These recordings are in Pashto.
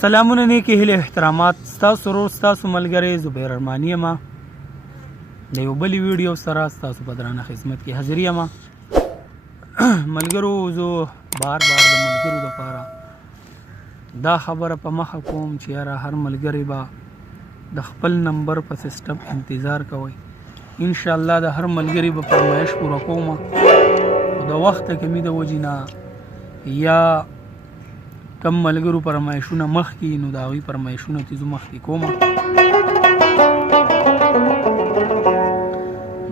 سلامونه نیکې هیلې احترامات ستاسو ورور ستاسو ملګری زبیر ارماني یم د یو بلې ویډیو سره ستاسو په درانه خدمت کې حاضر یم ملګرو زه بار بار د ملګرو دپاره دا خبره په مخه کوم چې یاره هر ملګری به د خپل نمبر په سیسټم انتظار کوئ انشاءالله د هر ملګري به فرمایش پوره کوم خو د وخته کمي د وجې نه یا کم ملګرو فرمایشونه مخکې نو د هغوی فرمایشونه چې زه مخکې کوم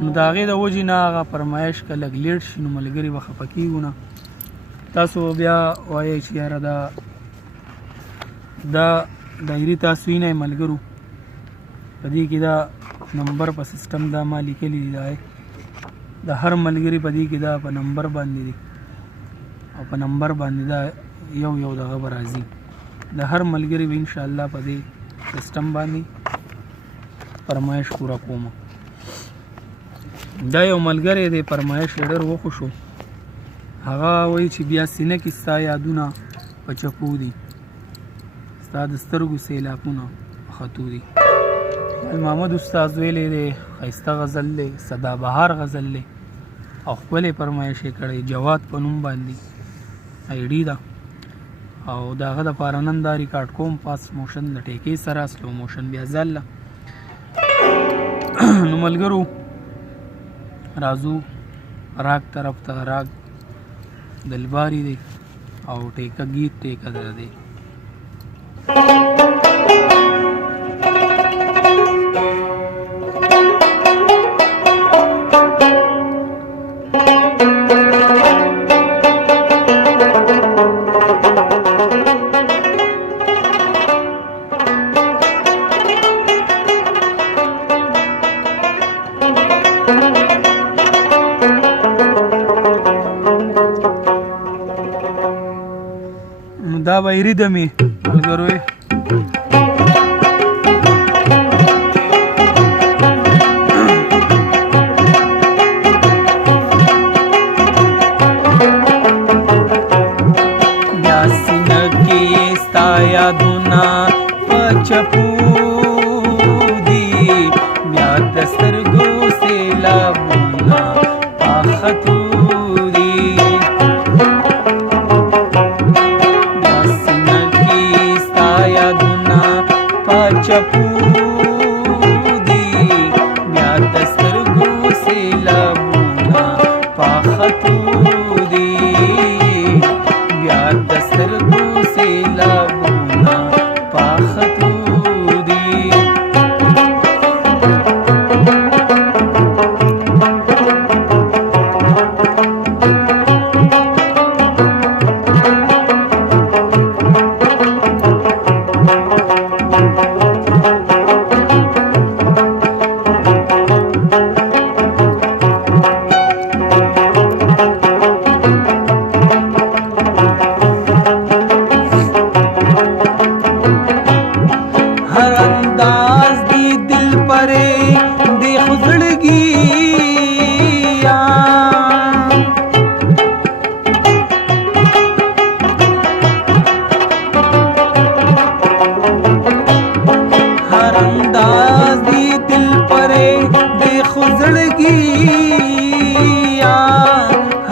نو د هغې د وجې نه هغه فرمایش که لږ لیټ شي نو ملګري به خفه کېږو نه تاسو بیا وایئ چې یاره دا ډایري تاسو وینئ ملګرو په دې کې دا نمبر په سیسټم دا ما لیکلی دی دا د هر ملګري په دې کې دا په نمبر باندې دی او په نمبر باندې دا یو دغه به راځي د هر ملګري به انشاءالله په دې سیسټم باندې فرمایش پوره کوم دا یو ملګری دی فرمایش یې ډېر وخوښو هغه وایي چې بیا سینه کې ستا یادونه په چپو دي ستا د سترګو سیلابونه په خطو دي محمد استاد ویلی دی ښایسته غزل دی سدابهار غزل دی او ښکلی فرمایش یې کړی جواد په نوم باندې آی ډي ده او د هغه دپاره نن دا ریکارډ کوم فاست موشن د ټیکې سره سلو موشن بیا ځله نو ملګرو راځو راګ طرف ته راګ دلباري دی او ټیکه گیت ټیکه ده دی دا وایری د می ملګرو بیا سینه کې ستا یادونه په چپو دي بیا د سترګو سیلابونه په خطو چپو دی بیا د سترګو سیلابونه پاختو دی بیا د سترګو سیلابونه پاختو دی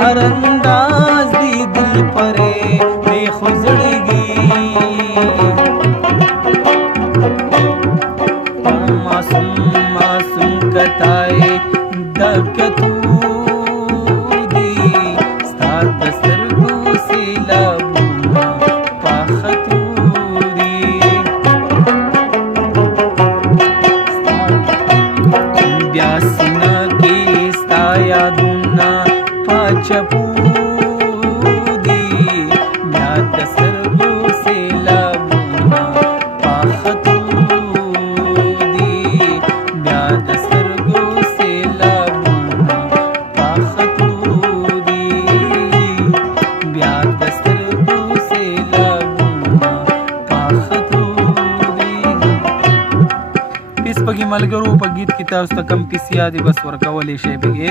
हर अंदाज दी दिल परे बेखुजड़गी मासूम मासूम कताए दकतू दी स्ताद दस्तरगू सिलाबुना पाखतू दी ब्यासिना की स्ताया दुना चपू दी बया د سترګو سیلابونه پاختو دی بیا د سترګو سیلابونه پاختو دی بیا د سترګو سیلابونه پاختو دی پیس پکې ملګرو په گیت کې تاسو ته کم پیس یادې بس ورکولی شئ پکې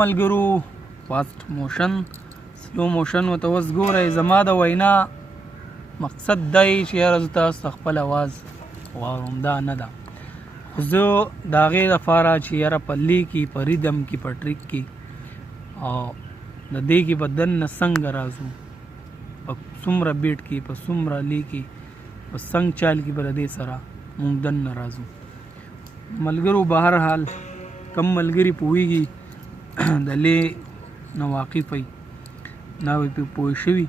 ملګرو فاست موشن سلو موشن ورته اوس ګورئ زما د وینا مقصد دی چې یاره زه تاسو ته خپل اواز واورم دا نه ده خو زه د هغې دپاره چې یاره په لی کې په ریدم کې په ټریک کې او د دې کې به دننه څنګه راځو په څومره بیټ کې په څومره لی کې په څنګ چال کې به د دې سره مونږ دننه راځو ملګرو بهر حال کم ملګري پوهېږي د لی نه واقف وي نه وي پرې پوه شوي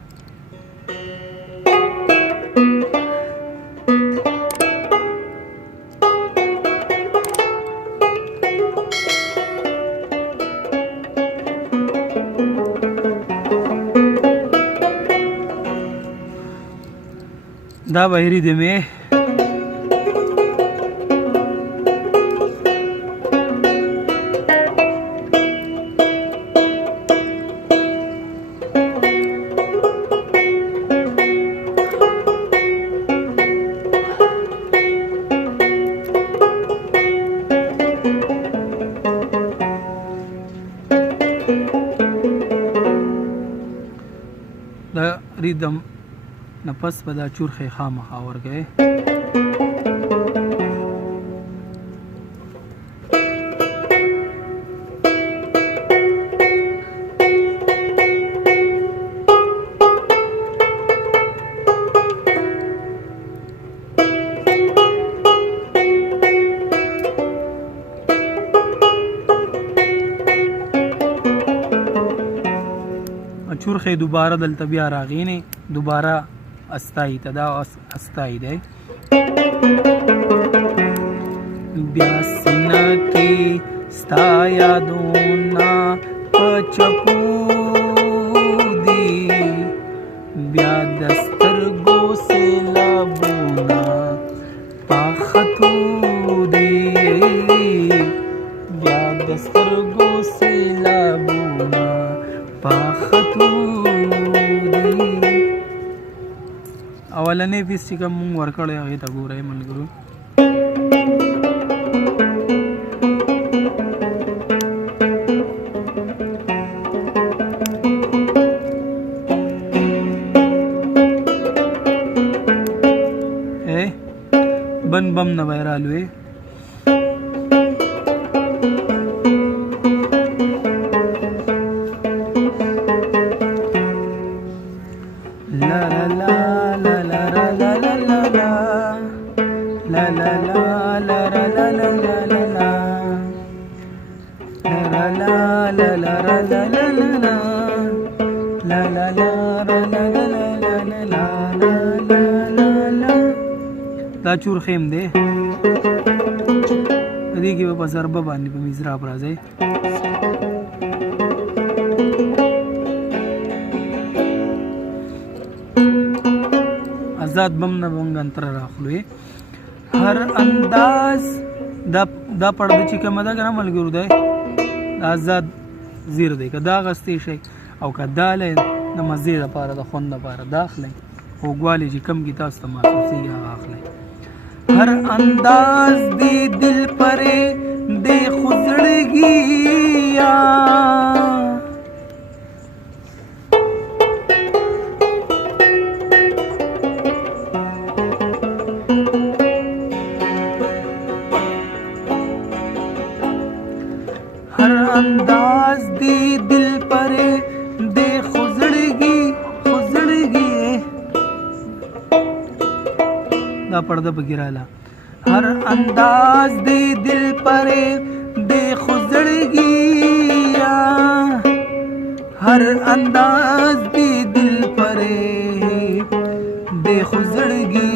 دا بهري دی مې دا ریدم نفس به دا چورخې خامخا ورکوي چورخې دوباره دلته بیا راغینې دوباره استای ته دا استای دی بیا سینه کې ستا یادونه په چپو دي بیا د سترګو سیلابونه پاختو دي بیا د سترګو سیلابونه پاختو اولنې فیس چې کوم مونږ ورکړی هغې ته ګورئ ملګرو بن بم نه به یې رالوې دا چور خیم دی دې کې به په ضربه باندې په مضراب راځي آزاد بم نه مونږ انتر راخلو هر انداز دا پړده چې کومه ده که نه ملګرو دی آزاد زیر دی که دا اخیستی شئ او که دا لی د مزې دپاره د خوند دپاره دا اخلئ خوږوالی چې کم کې تاسو ته محسوسېږي هغه اخلئ هر انداز دی دل پرے دے خزڑگیا हर अंदाज दी दिल परे दे खुजड़गी دا پرده پکې رااله हर अंदाज दे दिल परे दे खुजड़गी हर अंदाज दे दिल परे दे खुजड़गी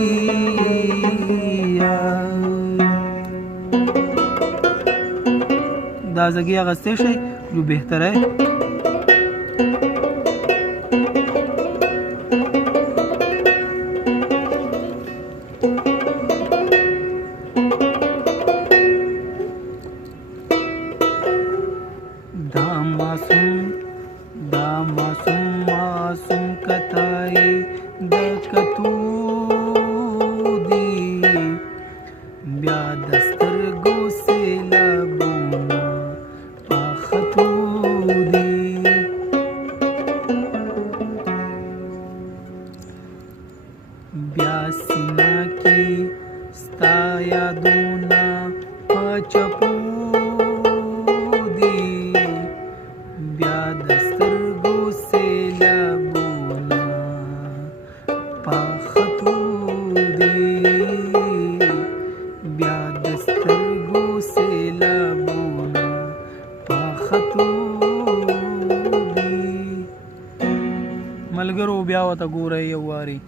دا زګي اغسته شي نو بهتره मासूम कताई د کتو دی بیا د سترګو سیلابونه پاختو یادونه په چپو دي بیا د سترګو سیلابونه په خطو دي بیا د سترګو سیلابونه په خطو دي ملګرو بیا ورته ګورئ یو وارې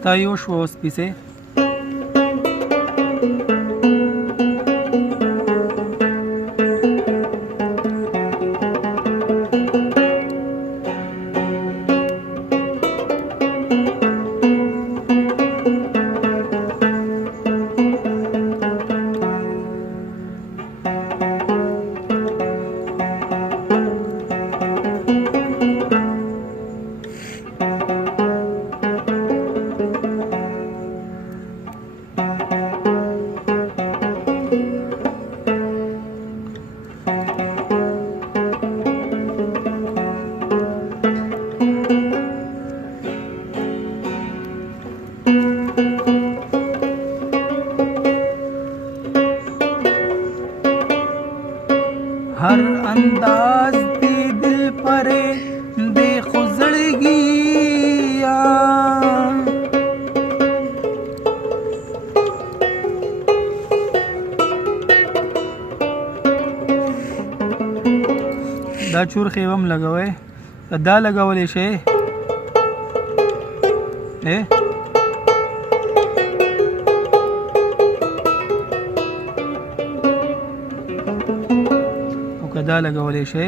ستا یو شوه اوس پیسې हर अंदाज दे दिल परे दे खुजड़गी دا چور خیوم لګوي دا لګولې شي دا لګولې شي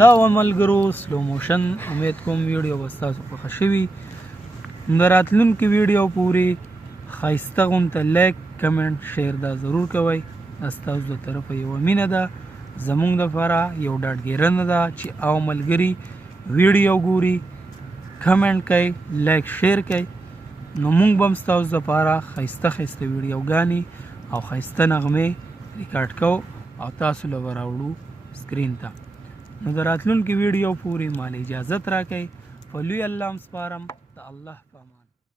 دا ملګرو سلو موشن امید کوم ویډیو به ستاسو خوښه شوي د راتلونکي ویډیو پورې ښایسته غونته لایک کمنټ شیر دا ضرور کوئ دا ستاسو د طرفه یوه مینه ده زموږ دپاره یو ډاډګیرنه ده چې او ملګري ویډیو ګوري کمنټ کوي لایک شیر کوي نو موږ به هم ستاسو دپاره ښایسته ښایسته ویډیوګانې او ښایسته نغمې ریکارډ کوو او تاسو له به راوړو سکرین ته نو د راتلونکي ویډیو پورې مال اجازت راکئ په لوی الله م سپارم د الله په امان